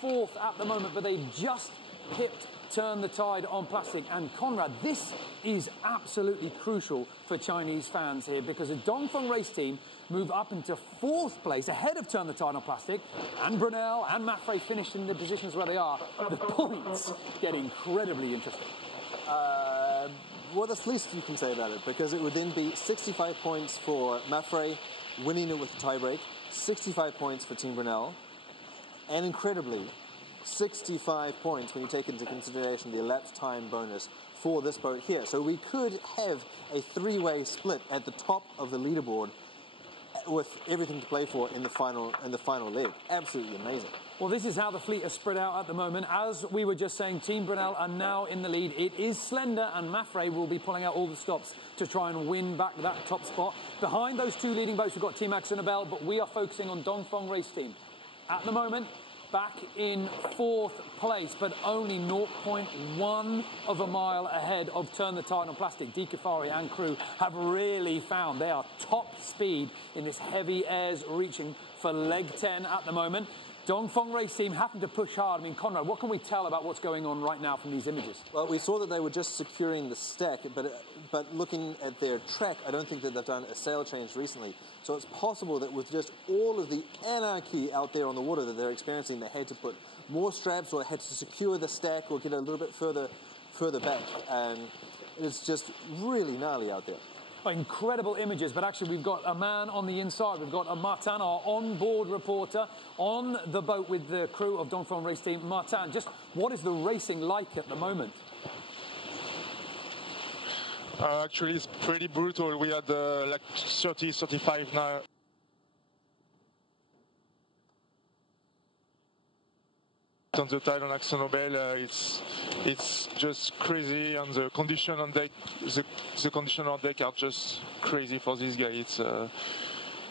fourth at the moment, but they've just pipped Turn the Tide on Plastic. And Conrad, this is absolutely crucial for Chinese fans here, because the Dongfeng race team move up into fourth place ahead of Turn the Tide on Plastic, and Brunel and Maffrey finished in the positions where they are. The points get incredibly interesting. Well, that's least you can say about it, because it would then be 65 points for Maffrey, winning it with the tiebreak, 65 points for Team Brunel, and incredibly, 65 points when you take into consideration the elapsed time bonus for this boat here. So we could have a three-way split at the top of the leaderboard with everything to play for in the final leg. Absolutely amazing. Well, this is how the fleet is spread out at the moment. As we were just saying, Team Brunel are now in the lead. It is slender, and Maffrey will be pulling out all the stops to try and win back that top spot. Behind those two leading boats, we've got Team Axel Nobel, but we are focusing on Dongfeng race team. At the moment, back in fourth place, but only 0.1 of a mile ahead of Turn the Tide on Plastic. Di Caffari and crew have really found they are top speed in this heavy airs, reaching for leg 10 at the moment. Dongfeng race team having to push hard. I mean, Conrad, what can we tell about what's going on right now from these images? Well, we saw that they were just securing the stack, but looking at their track, I don't think that they've done a sail change recently. So it's possible that with just all of the anarchy out there on the water that they're experiencing, they had to put more straps or had to secure the stack or get a little bit further back. And it's just really gnarly out there. Incredible images, but actually we've got a man on the inside. We've got a Martin, our on-board reporter, on the boat with the crew of Dongfeng race team. Martin, just what is the racing like at the moment? Actually, it's pretty brutal. We had like 30, 35 now. On the tide on Axel Nobel, it's just crazy, and the condition on deck, the condition on deck are just crazy for this guy.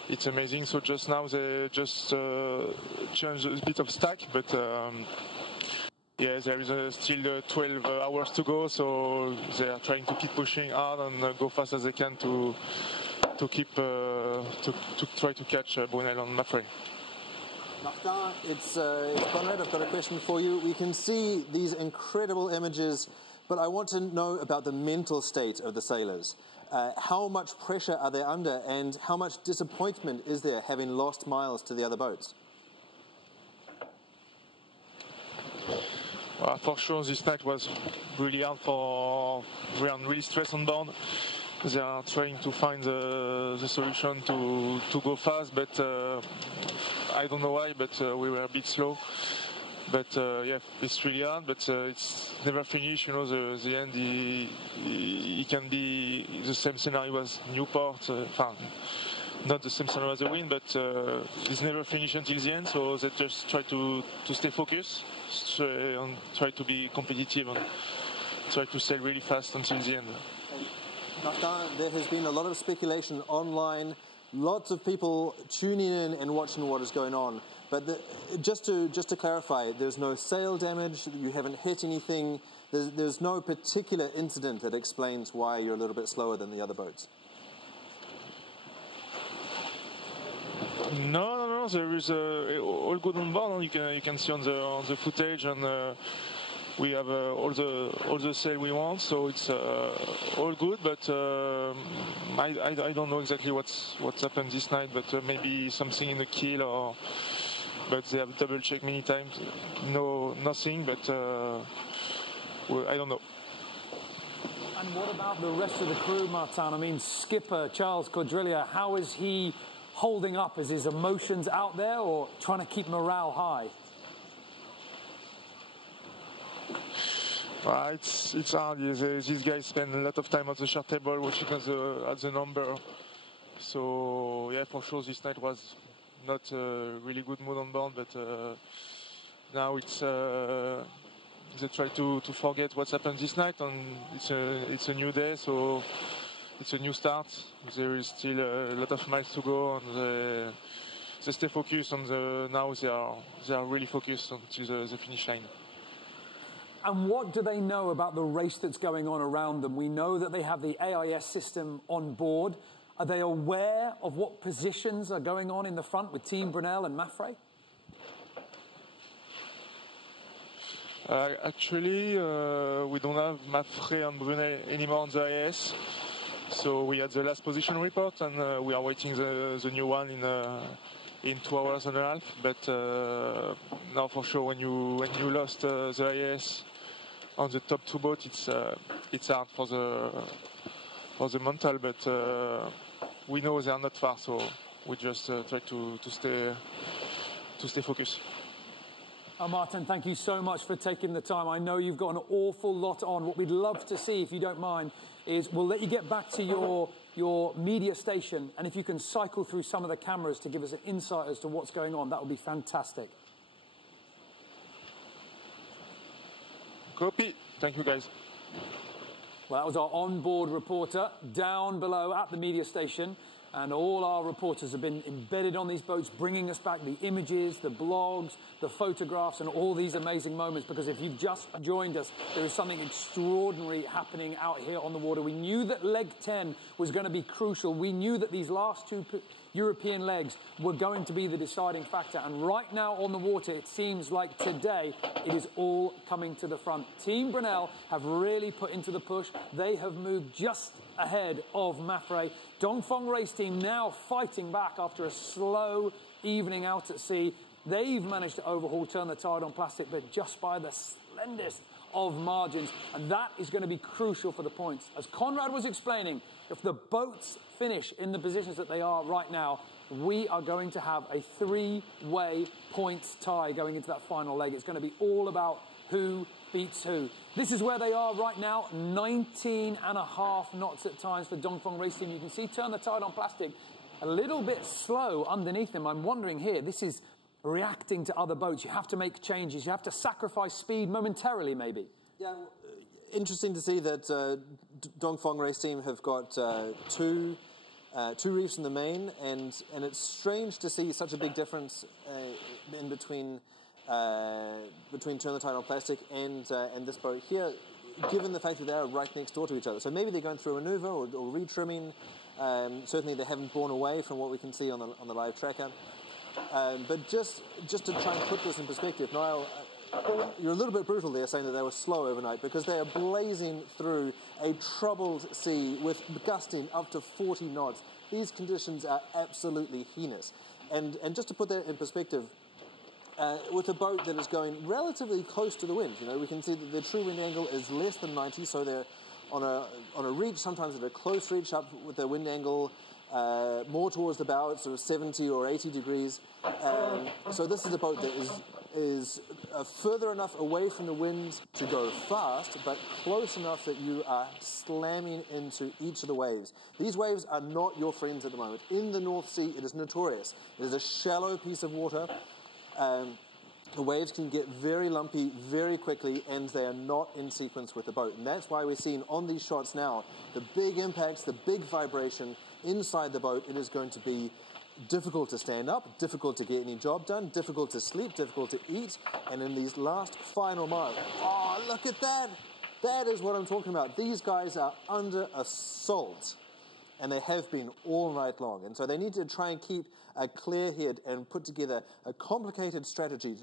It's amazing. So just now they just changed a bit of stack, but yeah, there is still 12 hours to go. So they are trying to keep pushing hard and go fast as they can to keep to try to catch Brunel and Maffrey. Martin, it's Conrad. I've got a question for you. We can see these incredible images, but I want to know about the mental state of the sailors. How much pressure are they under, and how much disappointment is there having lost miles to the other boats? Well, for sure, this night was really hard we are really stressed on board. They are trying to find the solution to go fast, but I don't know why, but we were a bit slow. But yeah, it's really hard, but it's never finished. You know, the end, it can be the same scenario as Newport. Not the same scenario as the win, but it's never finished until the end. So they just try to stay focused and try to be competitive and try to sail really fast until the end. Martin, there has been a lot of speculation online, lots of people tuning in and watching what is going on. But just to clarify, there's no sail damage, you haven't hit anything, there's no particular incident that explains why you're a little bit slower than the other boats. No, there is all good on board. You can see on the footage, and we have all the sail we want, so it's all good. But I don't know exactly what's happened this night, but maybe something in the keel, but they have double checked many times. No, nothing, but I don't know. And what about the rest of the crew, Martin? I mean, skipper Charles Cordrillia, how is he holding up? Is his emotions out there, or trying to keep morale high? It's hard. These guys spend a lot of time at the chart table watching at the number. So yeah, for sure this night was not a really good mood on board, but now it's they try to forget what's happened this night, and it's a new day, so it's a new start. There is still a lot of miles to go, and they stay focused on now they are really focused until the finish line. And what do they know about the race that's going on around them? We know that they have the AIS system on board. Are they aware of what positions are going on in the front with Team Brunel and Maffrey? Actually, we don't have Maffrey and Brunet anymore on the IAS. So we had the last position report, and we are waiting the new one in 2 hours and a half. But now for sure, when you lost the IAS on the top 2 boat, it's hard for the mental. But we know they are not far, so we just try to stay focused. Martin, thank you so much for taking the time. I know you've got an awful lot on. What we'd love to see, if you don't mind, is we'll let you get back to your media station, and if you can cycle through some of the cameras to give us an insight as to what's going on, that would be fantastic. Copy. Thank you, guys. Well, that was our onboard reporter down below at the media station. And all our reporters have been embedded on these boats, bringing us back the images, the blogs, the photographs, and all these amazing moments. Because if you've just joined us, there is something extraordinary happening out here on the water. We knew that leg 10 was going to be crucial. We knew that these last 2 European legs were going to be the deciding factor. And right now on the water, it seems like today it is all coming to the front. Team Brunel have really put into the push. They have moved just ahead of Maffrey. Dongfeng race team now fighting back after a slow evening out at sea. They've managed to overhaul, turn the tide on plastic, but just by the slendest of margins. And that is going to be crucial for the points. As Conrad was explaining, if the boats finish in the positions that they are right now, we are going to have a 3-way points tie going into that final leg. It's going to be all about who beats who. This is where they are right now, 19.5 knots at times for Dongfeng race team. You can see turn the tide on plastic a little bit slow underneath them. I'm wondering here, this is reacting to other boats. You have to make changes. You have to sacrifice speed momentarily, maybe. Yeah, interesting to see that Dongfeng race team have got two reefs in the main, and it's strange to see such a big difference in between turn the tide on plastic and this boat here, given the fact that they are right next door to each other. So maybe they're going through a maneuver or retrimming. Certainly they haven't borne away from what we can see on the live tracker. But just to try and put this in perspective, Niall, you're a little bit brutal there saying that they were slow overnight, because they are blazing through a troubled sea with gusting up to 40 knots. These conditions are absolutely heinous. And just to put that in perspective, with a boat that is going relatively close to the wind, we can see that the true wind angle is less than 90, so they're on a reach, sometimes at a close reach up with their wind angle more towards the bow, sort of 70 or 80 degrees. So this is a boat that is further enough away from the wind to go fast, but close enough that you are slamming into each of the waves. These waves are not your friends at the moment. In the North Sea, it is notorious. It is a shallow piece of water. The waves can get very lumpy very quickly, and they are not in sequence with the boat. And that's why we're seeing on these shots now the big impacts, the big vibration inside the boat. It is going to be difficult to stand up, difficult to get any job done, difficult to sleep, difficult to eat. And in these last final miles, oh, look at that. That is what I'm talking about. These guys are under assault, and they have been all night long. And so they need to try and keep a clear head and put together a complicated strategy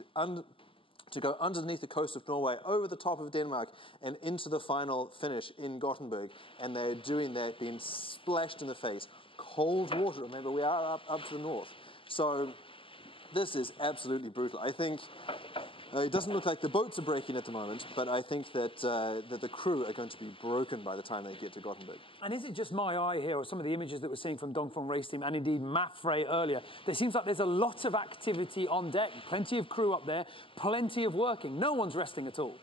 to go underneath the coast of Norway, over the top of Denmark, and into the final finish in Gothenburg. And they're doing that, being splashed in the face. Cold water, remember, we are up to the north. So this is absolutely brutal. I think it doesn't look like the boats are breaking at the moment, but I think that the crew are going to be broken by the time they get to Gothenburg. And is it just my eye here, or some of the images that we're seeing from Dongfeng race team and indeed Maffrey earlier? There seems like there's a lot of activity on deck, plenty of crew up there, plenty of working. No one's resting at all.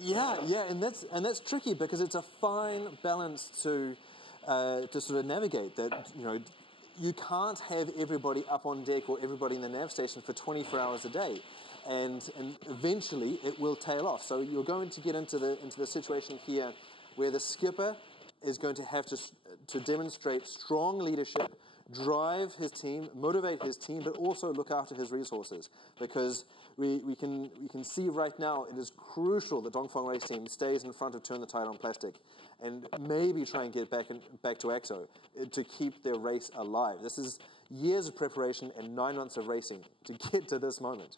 Yeah, and that's tricky, because it's a fine balance to sort of navigate. That you can't have everybody up on deck or everybody in the nav station for 24 hours a day. And eventually it will tail off. So you're going to get into the situation here where the skipper is going to have to demonstrate strong leadership, drive his team, motivate his team, but also look after his resources. Because we can see right now it is crucial that Dongfeng race team stays in front of Turn the Tide on Plastic, and maybe try and get back to AXO to keep their race alive. This is years of preparation and 9 months of racing to get to this moment.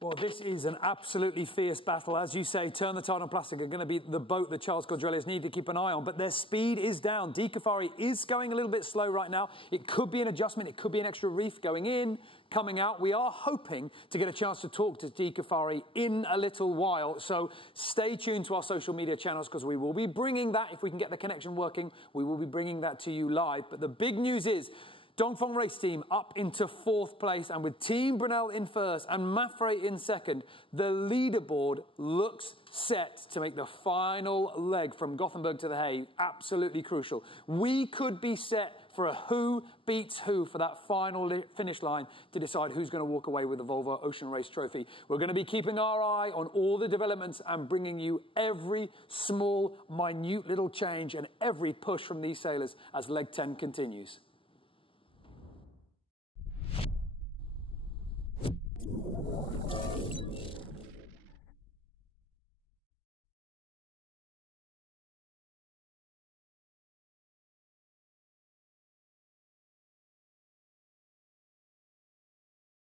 Well, this is an absolutely fierce battle. As you say, Turn the Tide on Plastic are going to be the boat that Charles Cordrelius need to keep an eye on, but their speed is down. Di Cafari is going a little bit slow right now. It could be an adjustment. It could be an extra reef going in, coming out. We are hoping to get a chance to talk to Di Cafari in a little while, so stay tuned to our social media channels because we will be bringing that. If we can get the connection working, we will be bringing that to you live. But the big news is Dongfeng race team up into 4th place, and with Team Brunel in 1st and Mafre in 2nd, the leaderboard looks set to make the final leg from Gothenburg to The Hague absolutely crucial. We could be set for a who beats who for that final finish line to decide who's going to walk away with the Volvo Ocean Race Trophy. We're going to be keeping our eye on all the developments and bringing you every small, minute little change and every push from these sailors as leg 10 continues.